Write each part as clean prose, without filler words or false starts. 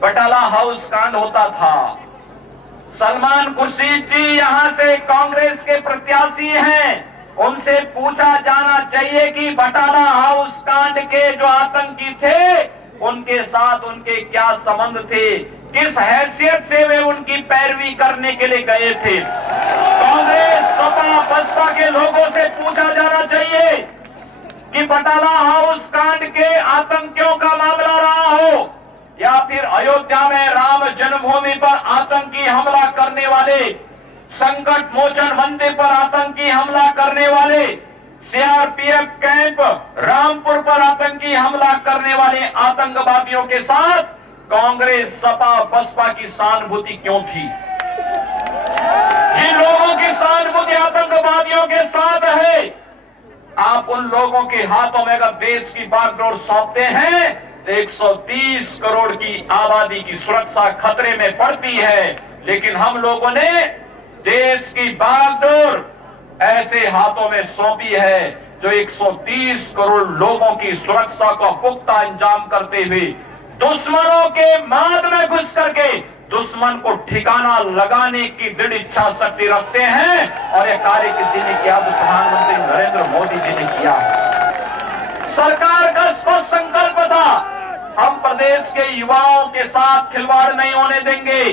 Batala house कांड होता था। सलमान खुर्शीद जी यहां से कांग्रेस के प्रत्याशी हैं, उनसे पूछा जाना चाहिए कि बटाला हाउस कांड के जो आतंकी थे उनके साथ उनके क्या संबंध थे, किस हैसियत से वे उनकी पैरवी करने के लिए गए थे। कांग्रेस सपा बसपा के लोगों से पूछा जाना चाहिए कि बटाला हाउस कांड के आतंकियों का मामला रहा हो या फिर अयोध्या में राम जन्मभूमि पर आतंकी हमला करने वाले, संकट मोचन मंदिर पर आतंकी हमला करने वाले, सीआरपीएफ कैंप रामपुर पर आतंकी हमला करने वाले आतंकवादियों के साथ कांग्रेस सपा बसपा की सहानुभूति क्यों थी? जिन लोगों की सहानुभूति आतंकवादियों के साथ है, आप उन लोगों के हाथों में अगर देश की बागडोर सौंपते हैं तो 130 करोड़ की आबादी की सुरक्षा खतरे में पड़ती है। लेकिन हम लोगों ने देश की बागडोर ऐसे हाथों में सौंपी है जो 130 करोड़ लोगों की सुरक्षा का पुख्ता इंतजाम करते हुए दुश्मनों के माद में घुस करके दुश्मन को ठिकाना लगाने की दृढ़ इच्छा शक्ति रखते हैं। और यह कार्य किसी ने किया तो प्रधानमंत्री नरेंद्र मोदी जी ने किया। सरकार का स्पष्ट संकल्प था, हम प्रदेश के युवाओं के साथ खिलवाड़ नहीं होने देंगे।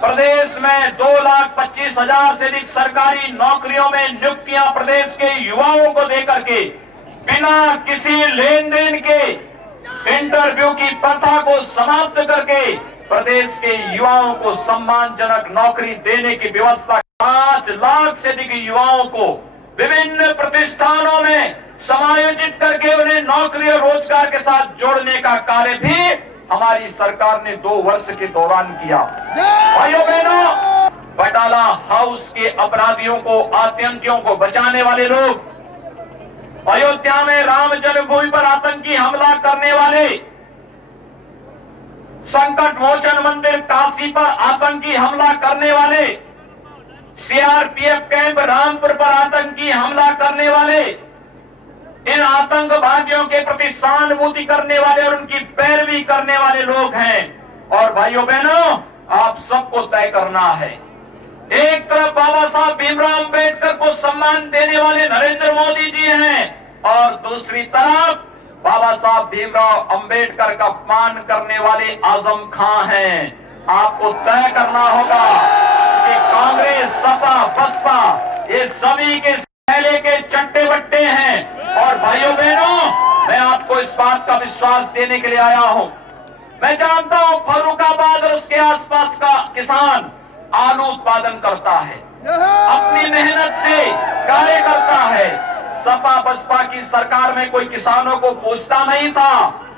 प्रदेश में 2,25,000 से अधिक सरकारी नौकरियों में नियुक्तियां प्रदेश के युवाओं को देकर के बिना किसी लेन देन के इंटरव्यू की प्रथा को समाप्त करके प्रदेश के युवाओं को सम्मानजनक नौकरी देने की व्यवस्था, 5 लाख से अधिक युवाओं को विभिन्न प्रतिष्ठानों में समायोजित करके उन्हें नौकरी और रोजगार के साथ जोड़ने का कार्य भी हमारी सरकार ने 2 वर्ष के दौरान किया। भाइयों बहनों, बटाला हाउस के अपराधियों को, आतंकियों को बचाने वाले लोग, अयोध्या में राम जन्मभूमि पर आतंकी हमला करने वाले, संकट मोचन मंदिर काशी पर आतंकी हमला करने वाले, सीआरपीएफ कैंप रामपुर पर आतंकी हमला करने वाले, इन आतंकवादियों के प्रति सहानुभूति करने वाले और उनकी पैरवी करने वाले लोग हैं। और भाइयों बहनों, आप सबको तय करना है। एक तरफ बाबा साहब भीमराव अंबेडकर को सम्मान देने वाले नरेंद्र मोदी जी हैं और दूसरी तरफ बाबा साहब भीमराव अंबेडकर का अपमान करने वाले आजम खां हैं। आपको तय करना होगा कि कांग्रेस, सपा, बसपा ये सभी के पहले के चट्टे बट्टे हैं। और भाइयों बहनों, मैं आपको इस बात का विश्वास देने के लिए आया हूं। मैं जानता हूं फर्रुखाबाद और उसके आसपास का किसान आलू उत्पादन करता है, अपनी मेहनत से कार्य करता है। सपा बसपा की सरकार में कोई किसानों को पूछता नहीं था।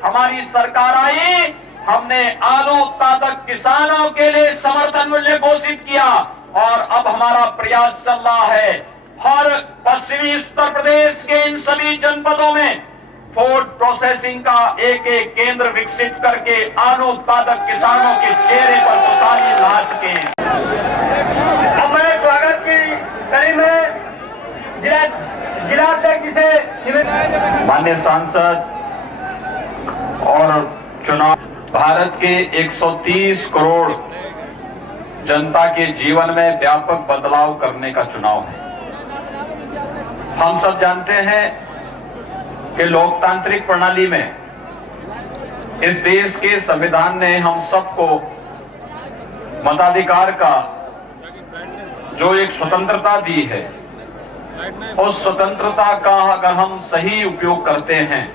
हमारी सरकार आई, हमने आलू उत्पादक किसानों के लिए समर्थन मूल्य घोषित किया और अब हमारा प्रयास चल रहा है हर पश्चिमी उत्तर प्रदेश के इन सभी जनपदों में फूड प्रोसेसिंग का एक केंद्र विकसित करके आलू उत्पादक किसानों के चेहरे पर खुशहाली ला सके। अब मैं स्वागत की कड़ी में जिलाध्यक्ष से माननीय सांसद और चुनाव, भारत के 130 करोड़ जनता के जीवन में व्यापक बदलाव करने का चुनाव है। हम सब जानते हैं कि लोकतांत्रिक प्रणाली में इस देश के संविधान ने हम सबको मताधिकार का जो एक स्वतंत्रता दी है, उस स्वतंत्रता का अगर हम सही उपयोग करते हैं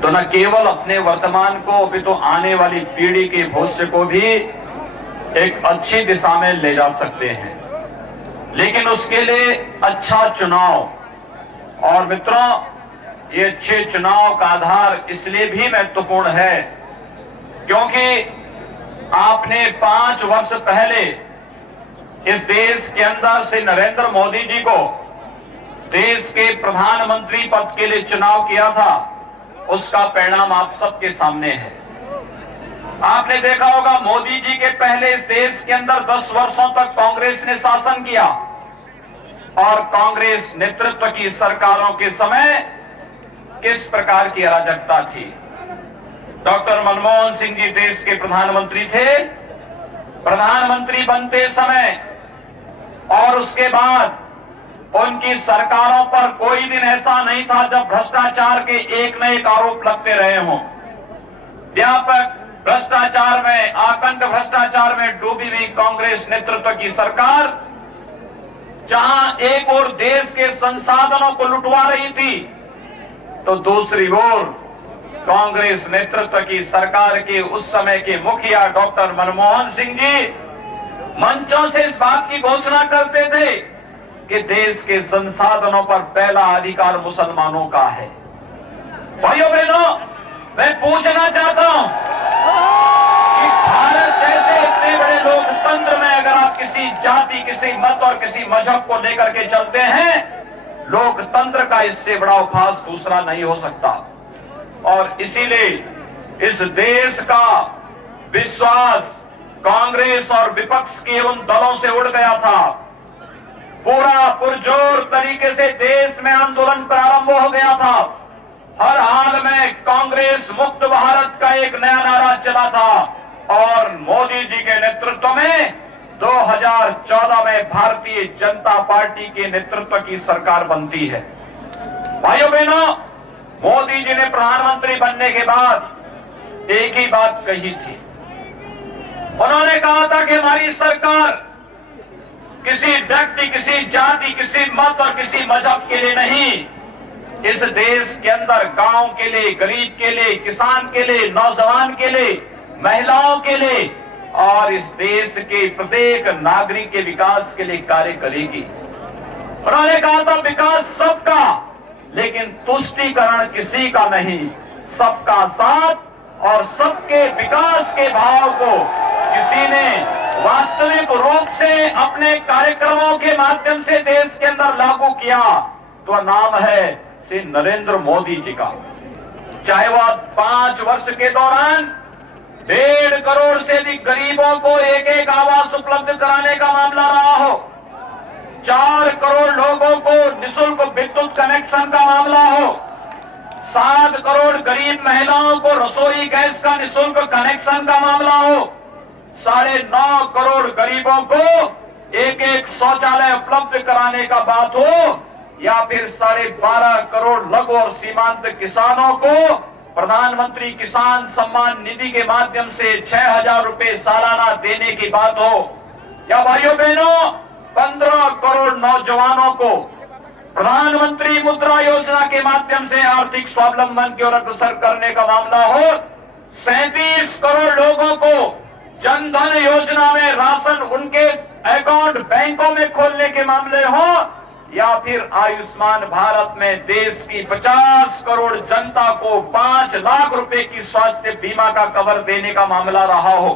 तो न केवल अपने वर्तमान को अभी तो आने वाली पीढ़ी के भविष्य को भी एक अच्छी दिशा में ले जा सकते हैं। लेकिन उसके लिए अच्छा चुनाव, और मित्रों ये अच्छे चुनाव का आधार इसलिए भी महत्वपूर्ण है क्योंकि आपने 5 वर्ष पहले इस देश के अंदर से नरेंद्र मोदी जी को देश के प्रधानमंत्री पद के लिए चुनाव किया था। उसका परिणाम आप सबके सामने है। आपने देखा होगा मोदी जी के पहले इस देश के अंदर 10 वर्षों तक कांग्रेस ने शासन किया और कांग्रेस नेतृत्व की सरकारों के समय किस प्रकार की अराजकता थी। डॉक्टर मनमोहन सिंह जी देश के प्रधानमंत्री थे। प्रधानमंत्री बनते समय और उसके बाद उनकी सरकारों पर कोई दिन ऐसा नहीं था जब भ्रष्टाचार के एक न एक आरोप लगते रहे हों। व्यापक भ्रष्टाचार में, आकंठ भ्रष्टाचार में डूबी हुई कांग्रेस नेतृत्व की सरकार जहां एक ओर देश के संसाधनों को लुटवा रही थी, तो दूसरी ओर कांग्रेस नेतृत्व की सरकार के उस समय के मुखिया डॉक्टर मनमोहन सिंह जी मंचों से इस बात की घोषणा करते थे कि देश के संसाधनों पर पहला अधिकार मुसलमानों का है। भाइयों बहनों, मैं पूछना चाहता हूं कि भारत जैसे इतने बड़े लोकतंत्र में अगर आप किसी जाति, किसी मत और किसी मजहब को लेकर के चलते हैं, लोकतंत्र का इससे बड़ा उपहास दूसरा नहीं हो सकता। और इसीलिए इस देश का विश्वास कांग्रेस और विपक्ष के उन दलों से उड़ गया था। पूरा पुरजोर तरीके से देश में आंदोलन प्रारंभ हो गया था। हर हाल में कांग्रेस मुक्त भारत का एक नया नारा चला था और मोदी जी के नेतृत्व में 2014 में भारतीय जनता पार्टी के नेतृत्व की सरकार बनती है। भाइयों बहनों, मोदी जी ने प्रधानमंत्री बनने के बाद एक ही बात कही थी। उन्होंने कहा था कि हमारी सरकार किसी व्यक्ति, किसी जाति, किसी मत और किसी मजहब के लिए नहीं, इस देश के अंदर गांव के लिए, गरीब के लिए, किसान के लिए, नौजवान के लिए, महिलाओं के लिए और इस देश के प्रत्येक नागरिक के विकास के लिए कार्य करेगी। उन्होंने कहा था विकास सबका, लेकिन तुष्टीकरण किसी का नहीं। सबका साथ और सबके विकास के भाव को किसी ने वास्तविक रूप से अपने कार्यक्रमों के माध्यम से देश के अंदर लागू किया तो नाम है श्री नरेंद्र मोदी जी का। चाहे वह 5 वर्ष के दौरान 1.5 करोड़ से अधिक गरीबों को एक आवास उपलब्ध कराने का मामला रहा हो, 4 करोड़ लोगों को निःशुल्क विद्युत कनेक्शन का मामला हो, 7 करोड़ गरीब महिलाओं को रसोई गैस का निःशुल्क कनेक्शन का मामला हो, 9.5 करोड़ गरीबों को एक शौचालय उपलब्ध कराने का बात हो, या फिर 12.5 करोड़ लघु और सीमांत किसानों को प्रधानमंत्री किसान सम्मान निधि के माध्यम से 6,000 रुपए सालाना देने की बात हो, या भाइयों बहनों 15 करोड़ नौजवानों को प्रधानमंत्री मुद्रा योजना के माध्यम से आर्थिक स्वावलंबन की ओर अग्रसर करने का मामला हो, 37 करोड़ लोगों को जनधन योजना में राशन उनके अकाउंट बैंकों में खोलने के मामले हो, या फिर आयुष्मान भारत में देश की 50 करोड़ जनता को 5 लाख रुपए की स्वास्थ्य बीमा का कवर देने का मामला रहा हो।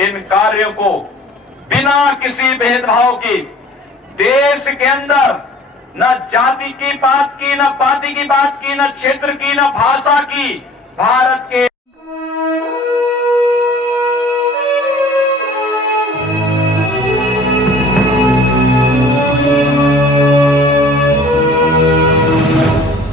इन कार्यों को बिना किसी भेदभाव के देश के अंदर न जाति की बात की, न पार्टी की बात की, न क्षेत्र की, न भाषा की, भारत के